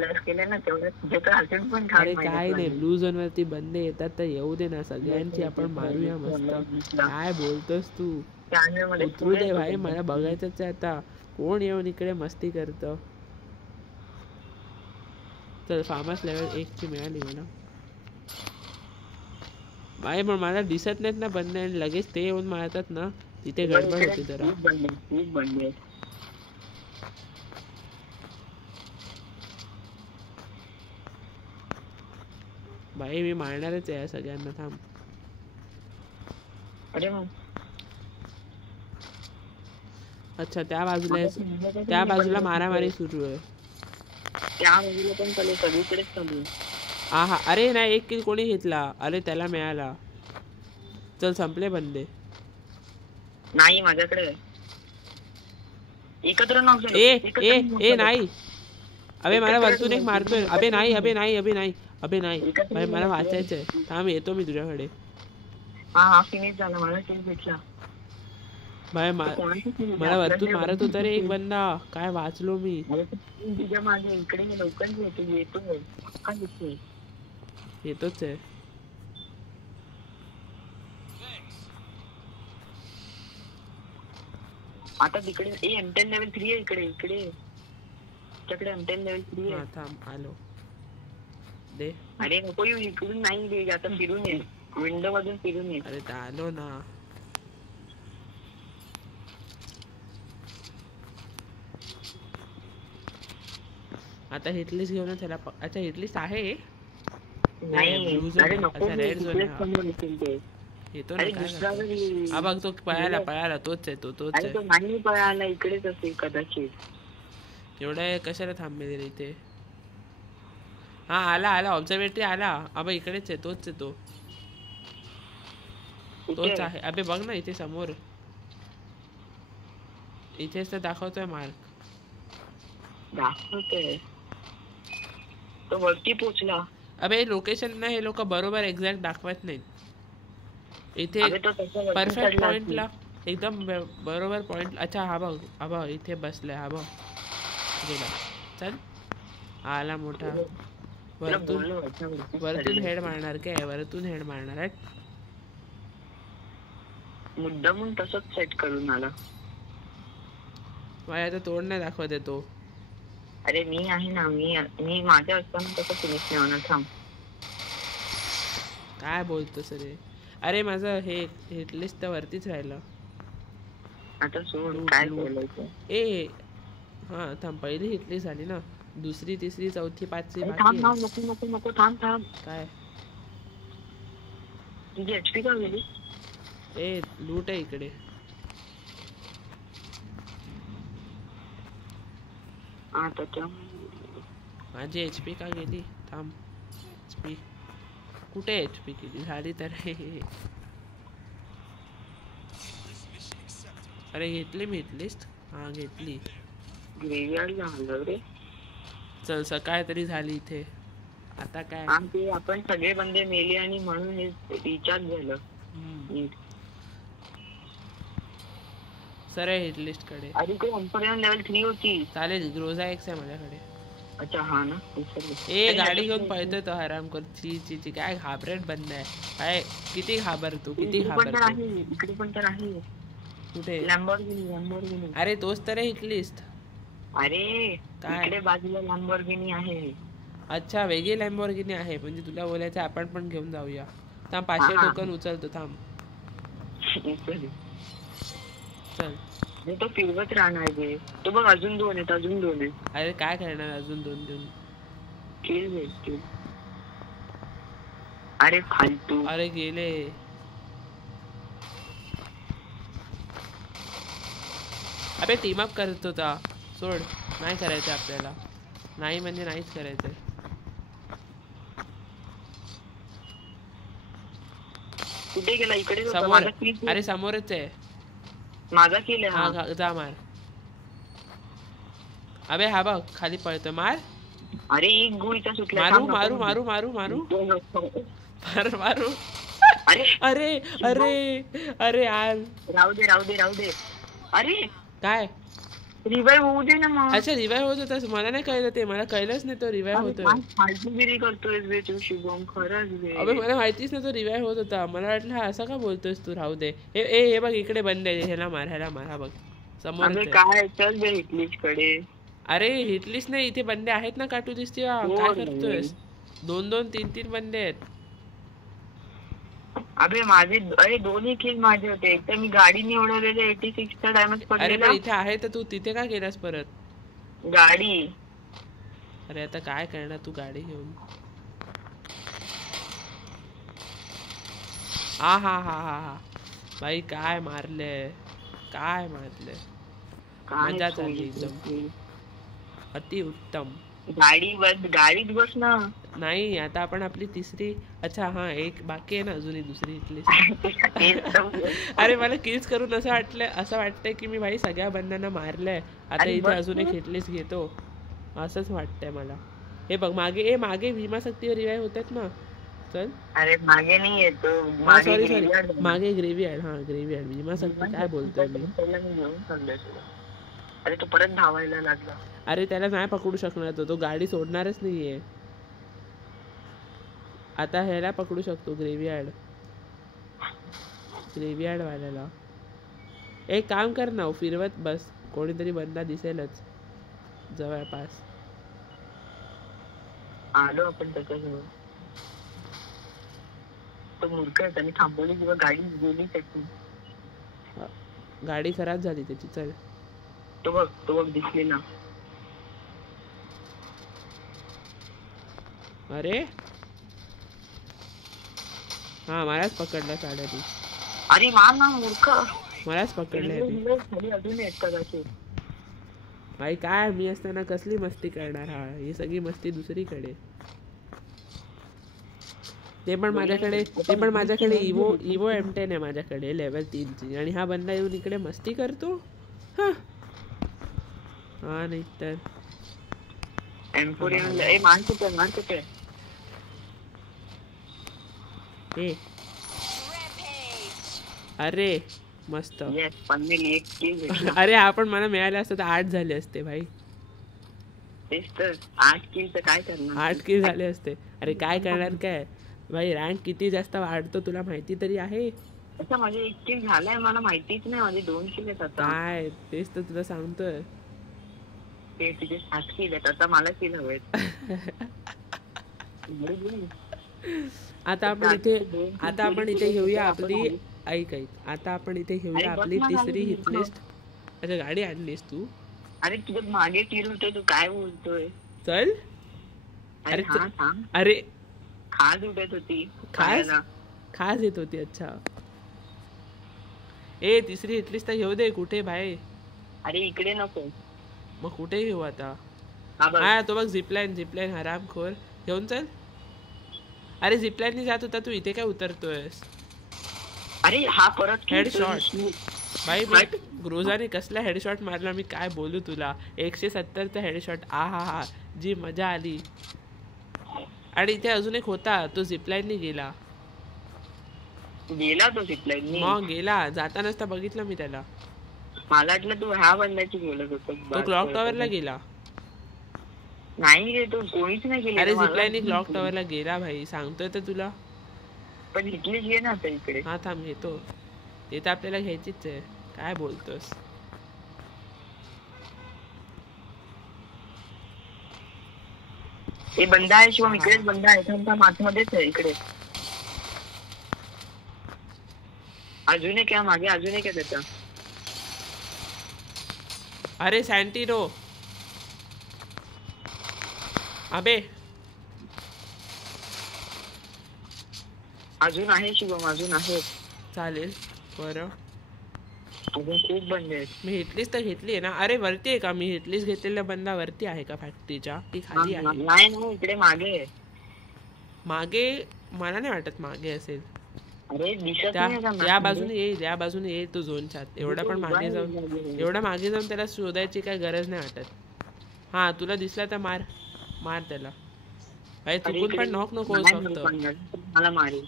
Plus केले ना तेवढं जेचं अजून पण अरे काय नाही, ब्लू झोन वरती बंदे येतात तर येऊ दे ना, सगळ्यांची आपण मारूया मस्त. काय बोलतोस तू? उतरू दे भाई, मला बघायचंच आहे आता कोण येऊन इकडे मस्ती करतं. चल फार्मस लेवल 1 ची मिळाली मला भाई, पण मला दिसत नाहीत ना बंदे, आणि लगेच ते येऊन मारतात ना, तिथे गडबड होती जरा. भाई मी मारणारच आहे सगळ्यांना, थांब. अच्छा त्या बाजूला मारामारी सुरू आहे. त्या बाजूला पण चालू, सगळीकडेच चालू. हा अरे नाही, एक किल कोणी घेतला, अरे त्याला मिळाला. चल संपले बंदे. नाही माझ्याकडे एकत्र ए नाही, अबे मला वरतून एक मारतोय. अबे नाही भाई, मला वाचायचंय, थांब येतो मी तुझ्याकडे. हा फिनिश झाला, मला किल भेटला भाई. मला वरतून मारत होता रे एक बंदा, काय वाचलो मी. तुझ्या मागे इकडे लवकर येतोच आहे. आता तिकडे M10 लेवल 3 आहे, इकडे तुझ्याकडे M10 लेवल 3 आहे. थांब आलो दे. अरे नको येऊ इकडून, नाही दे, आता फिरून ये, विंडो मधून फिरून ये. अरे आलो ना. आता हिटलिस्ट घेऊन त्याला. अच्छा हिटलिस्ट आहे. रेड झोन येतो ना. काय बघ, तो पळाला तोच आहे. तोच आहे. नाही पळाला, इकडेच असेल कदाचित. एवढं कशाला थांबले रे इथे. हा आला ऑब्झर्वेटरी आला. अबे इकडेच आहे, तोच आहे तो. तोच आहे. अबे बघ ना इथे समोर, इथेच तर दाखवतोय मार्क. दाखवतोय तो वरती पोहोचला. अबे लोकेशन ना हे लोक बरोबर एक्झॅक्ट दाखवत नाहीत. इथे परफेक्ट पॉइंटला एकदम बरोबर पॉइंट. अच्छा हा बघ इथे बसलाय. हा बघ गेला. चल आला मोठा. वरतून हेड मारणार काय? वरतून हेड मारणार आहे. मुद्दामून तसंच सेट करून आला. आता तोड नाही दाखवत आहे तो. अरे मी आहे ना, मी माझ्या असताना तसं फिनिश नाही होणार. थांब, काय बोलतोस रे? अरे माझं हे हिटलिस्ट तर वरतीच राहिलं. आता सोड, काय बोलायचं. हा थांब, पहिली हिटलिस्ट झाली ना, दुसरी तिसरी चौथी पाचवी नको थांब. काय तुझी HP का गेली? लूट आहे इकडे. माझी HP का गेली? थांब, HP कुठे? HP गेली झाली तर. अरे घेतली मी हिटलिस्ट. हा घेतली. चल सकाळ तरी झाली इथे. आता काय, आपण सगळे बंदे मेले आणि म्हणून हे रिचार्ज झालं. सर हिटलिस्ट कडे. अरे ते लेवल 3 होती. चालेल, ग्रोजा एक्स आहे माझ्याकडे. अच्छा हा ना. गाडी घेऊन पळतोय तो हराम कर. ची काय घाबरेट बंद आहे काय? किती घाबरतो, किती घाबरतो. इकडे पण तर आहे. कुठे? लॅम्बोर्गिनी. अरे तोच तर आहे हिटलिस्ट. अरे इकडे बाजूला लॅम्बोर्गिनी आहे. अच्छा वेगळी लॅम्बोर्गिनी आहे. म्हणजे तुला बोलायचं आपण पण घेऊन जाऊया. थांब 500 टोकन उचलतो. थांब चल. तो फिरवत राहणार रे. तो बघ अजून 2 आहेत. अरे काय करणार अजून 2 देऊन? किल भेटतील. अरे फालतू. अरे गेले. अबे टीम अप करत होता. सोड, नाही करायचं आपल्याला. नाही म्हणजे नाहीच करायचंय. कुठे गेला? इकडे समोर. अरे समोरच आहे. माझा किल आहे. हा जा मार. अबे हा बघ खाली पळतो. मार. अरे एक गोळीचा सुटला. मारू. अरे यार, राहू दे. अरे काय रिवाइव होऊ दे ना मग. अच्छा रिवाइव होत होतास, मला नाही कळलं ते, मला कळलंच नाही तो रिवाइव होतोय. फालतूगिरी करतोय बे तू शुभम, खरंच बे. अबे मला माहितीच नाही तो रिवाइव होत होता, मला वाटलं हा असं का बोलतोयस तू, राहू दे. हे बघ इकडे बंद आहे, ह्याला मार हा बघ समोर. अबे काय चल बे हिटलिस्ट कडे. अरे हिटलिस्ट नाही, इथे बंदे आहेत ना काटू दिसते. काय करतोयस, 2-2 3-3 बंदे आहेत. अबे माझे दोन्ही किल माझे होते. एक तर मी गाडी निवडलेले 86 चा डॅमेज अरे पडलेला. पण इथे आहे तर तू तिथे का गेलास परत. गाडी. अरे आता काय करणार तू गाडी घेऊन. हा भाई काय मारले, काय मारले, मजा चालली एकदम अति उत्तम. गाडीत बस ना. नाही आता आपण आपली तिसरी, अच्छा हा एक बाकी आहे ना अजून दुसरी हिटलिस्ट. अरे मला किल्स करून असं वाटतंय की मी भाई सगळ्या बंदांना मारलंय, आता इथे अजून एक हिटलिस्ट घेतो असंच वाटतंय मला. हे बघ मागे भीमाशक्तीवर रिवाइव होतात ना. चल अरे मागे नाही येतो, सॉरी मागे ग्रेव्हयार्ड. हा ग्रेव्हयार्ड भीमाशक्ती काय बोलतोय मी. अरे तो परत धावायला लागला. अरे त्याला नाही पकडू शकणार तो गाडी सोडणारच नाहीये. आता ह्याला पकडू शकतो ग्रेव्हयार्ड वाल्याला. एक काम कर ना, फिरवत बस, कोणीतरी बंदा दिसेलच जवळपास. आलो आपण त्याच्याजवळ. तो मूर्ख आहे, त्याने थांबवली किंवा गाडी गेली त्याची. गाडी खराब झाली त्याची. चल तो बघ दिसले ना. अरे हा मलाच पकडला साड्यानी. अरे मार ना मूर्ख, मलाच पकडले. अजून एक कदाचित. भाई काय मी असताना कसली मस्ती करणार. हा ही सगळी मस्ती दुसरीकडे. ते पण माझ्याकडे इवो M10 आहे माझ्याकडे लेवल 3 ची, आणि हा बंदा येऊन इकडे मस्ती करतो. हा नाही तर अरे मस्त. अरे आपण मला मिळाले असतं तर 8 झाले असते भाई. 8 किल तर काय करणार. 8 किल झाले असते. अरे काय करणार काय भाई, रँक किती जास्त वाढतो तुला माहिती तरी आहे. अच्छा माझे 1 किल झालाय, मला माहितीच नाही. माझे 2 किल आहेत आता. काय तेच तर तुला सांगतोय. ते तुझे 7 किल आहेत आता, मला किल हवेत. आता आपण इथे घेऊया आपली ऐक आता आपण इथे घेऊया आपली तिसरी हिटलिस्ट. अच्छा गाडी आणलीस तू. अरे तुझ्या मागे किल होतोय, तू काय बोलतोय. चल अरे खास उठत होती. खास येत होती. अच्छा तिसरी हिटलिस्ट तर घेऊ दे. कुठे भाई. अरे इकडे नको, मग कुठे घेऊ आता. हा तो बघ झिपलाईन हरामखोर घेऊन चल. अरे झिपलाईनने जात होता तू, इथे काय उतरतोयस. अरे हा परत हेडशॉट भाई. ग्रोझाने कसला हेडशॉट मारला, मी काय बोलू तुला. 170चा हेडशॉट. हा जी मजा आली. आणि इथे अजून एक होता, तो झिपलाईनने गेला तो झिपलाईन मग गेला. जातानाच तर बघितलं मी त्याला. मला वाटलं तू ह्या बंदाची बोलत होतो. तो क्लॉक टॉवरला गेला. नाही रे, तो कोणीच नाही गेला. अरे झिपलाईन क्लॉक टॉवरला गेला भाई, सांगतोय तर तुला. पण इथली घे ना आता इकडे. हा थांब घेतो. ते तर आपल्याला घ्यायचीच आहे. काय बोलतोस. हे बंदा आहे शिवम, इकडेच बंदा आहे. आतमध्येच आहे इकडे. अजून एक आहे मागे, अजून एक आहे त्याचा. अरे सँटिनो. अबे अजून आहे शिवम, अजून आहे. चालेल बरं. अजून खूप बंद आहेत. मी हिटलिस्ट तर घेतली आहे ना. अरे वरती आहे का. मी हिटलिस्ट घेतलेला बंदा वरती आहे का फॅक्टरीच्या की खाली आहे. नाही इकडे मागे आहे. मागे मला नाही वाटत मागे असेल. अरे दिसत नाही. या बाजूने येईल तो झोनच्या. एवढा मागे जाऊन त्याला शोधायची काय गरज नाही वाटत. हा तुला दिसला तर मार त्याला. भाई चुकून पण नॉक नको फक्त. मला मारेल.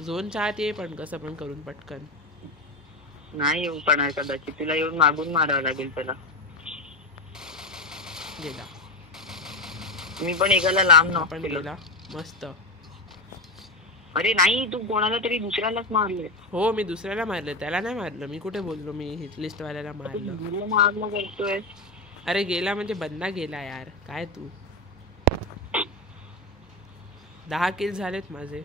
झोनच्या आत ये पण कसं पण करून पटकन. नाही येऊ पडणार कदाचित, तुला येऊन मागून मारावं लागेल त्याला. गेला. मी पण एकाला लांब पण नॉक केलं. गेला. मस्त. अरे नाही, तू कोणाला तरी दुसऱ्यालाच मारले. हो मी दुसऱ्याला मारलं, त्याला नाही मारलं. मी कुठे बोललो मी हिट लिस्ट वाल्याला मारलं. मारलं करतोय. अरे गेला म्हणजे बंदा गेला यार, काय तू. 10 किल झालेत माझे.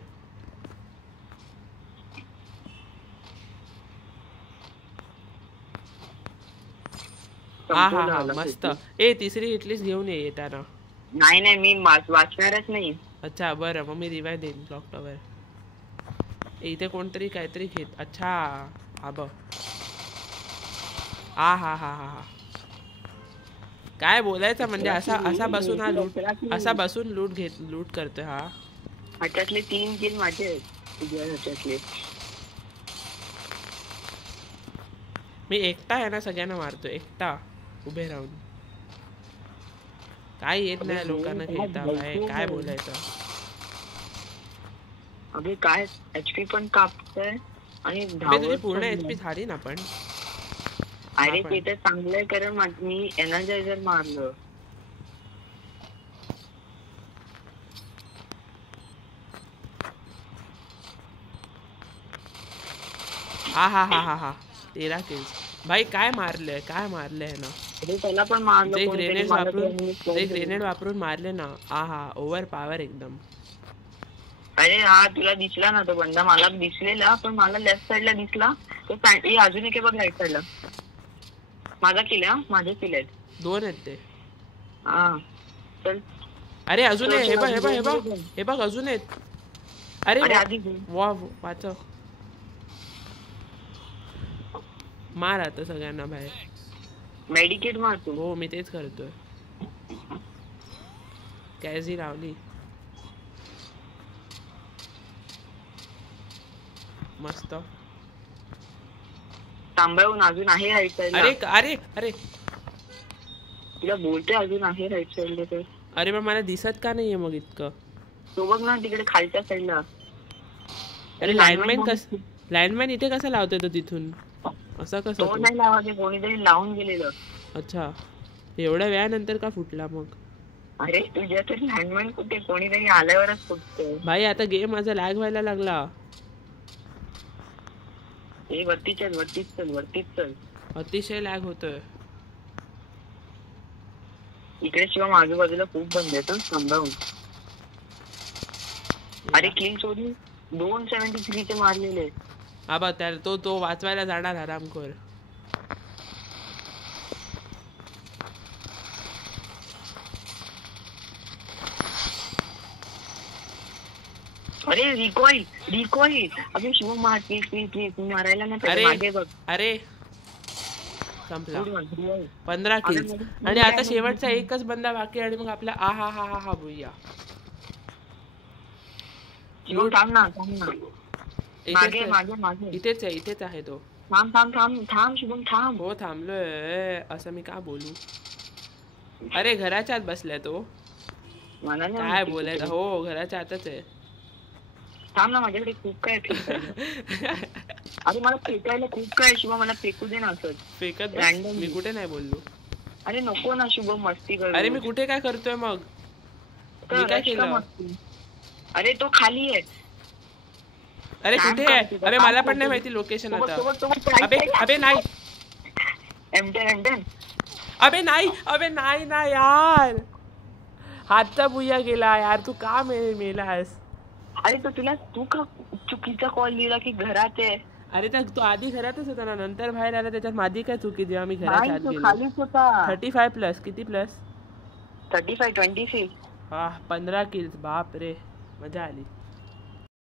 हा हा हा मस्त. ए तिसरी हिटलिस्ट घेऊन ये येताना. नाही नाही, मी वाचणारच नाही. अच्छा बरं, मग मी रिवाय देईन क्लॉक टॉवर. इथे कोणतरी काहीतरी घेत. अच्छा हा बघ. हा हा हा हा हा. काय बोलायचं म्हणजे असा बसून हा लूट, असा बसून लूट करतोय हा. ह्याच्यातले 3 किल माझे आहेत. तुझ्या ह्याच्यातले मी एकटा आहे ना, सगळ्यांना मारतो एकटा उभे राहून. काय येत नाही लोकांना खेळता. काय बोलायचं. अबे काय एचपी पण कापतोय आणि तुझी पूर्ण एचपी झाली ना पण. अरे ते तर चांगलं आहे, कारण मी एनर्जायझर मारलं. हा हा हा हा हा 13 किल्स. भाई काय मारलंय ना. त्याला पण मारलं. ते ग्रेनेड वापरून मारले ना. हा हा ओव्हर पॉवर एकदम. अरे हा तुला दिसला ना तो बंदा, मला दिसलेला पण मला लेफ्ट साइडला दिसला तो. अजून एक बघ राईट साइडला. माझा किल आहे, माझे किल आहेत 2 आहेत ते. हा चल. अरे अजून हे बघ अजून आहेत. अरे वा वाचव. मार आता सगळ्यांना बाहेर. मेडिकेट मारतो. हो मी तेच करतोय. कॅझी लावली. मस्त. तांब्याहून अजून आहे राईट साइडला. अरे अरे अरे तुला बोलते अजून आहे राईट साइडला तर. अरे पण मला दिसत का नाहीये मग इतकं. तो बघ ना तिकडे खालच्या साइडला. अरे लाईनमॅन इथे कसं लावतोय तो तिथून. असं कसं. तो नाही लावायचे, कोणीतरी लावून गेलेलं. अच्छा एवढ्या वेळानंतर का फुटला मग. अरे तुझ्या तर लँडमॅन कुठे, कोणीतरी आल्यावरच फुटतोय. भाई आता गेम माझा लॅग व्हायला लागला. वरतीच चल. अतिशय लॅग होतोय इकडे. शिवाय आजूबाजूला खूप बंद येतो संभावून. अरे किल चोरी 273 चे मारलेले. हा बघ त्याला तो वाचवायला जाणार आरामखोर. अरे रिकॉइल. अबे शिव मार प्लीज मारायला नाही. मागे बघ. अरे संपला. 15 किल्स आणि आता शेवटचा एकच बंदा बाकी आणि मग आपला आ हा हा हा भुया. थांब ना. मागे इथेच आहे तो. थांब शुभम थांब. हो थांबलोय. असं मी का बोलू. अरे घराच्या आत बसलाय तो. मला काय बोलायचं. हो घराच्या आतच आहे. थांब ना, माझ्याकडे खूप काय फेकायला. अरे मला फेकायला खूप काय. शिवा मला फेकू दे ना. असं फेकत मी कुठे नाही बोललो. अरे नको ना शुभम, मस्ती कर. अरे मी कुठे काय करतोय मग. मी काय केलं. अरे तो खाली आहे. अरे कुठे आहे. अरे मला पण नाही माहिती लोकेशन आता. अबे नाही. अबे नाही ना यार. हातचा बुया गेला यार. तू का मेलास. अरे तू का चुकीचा कॉल दिला की घरात आहे. अरे तो आधी घरातच होता ना, नंतर बाहेर आला. त्याच्यात माझी काय चुकी जेव्हा मी घराच्या आत गेलो. खालीच होता. 35 प्लस. किती प्लस. 35 26. हा 15 किल्स. बाप रे मजा आली.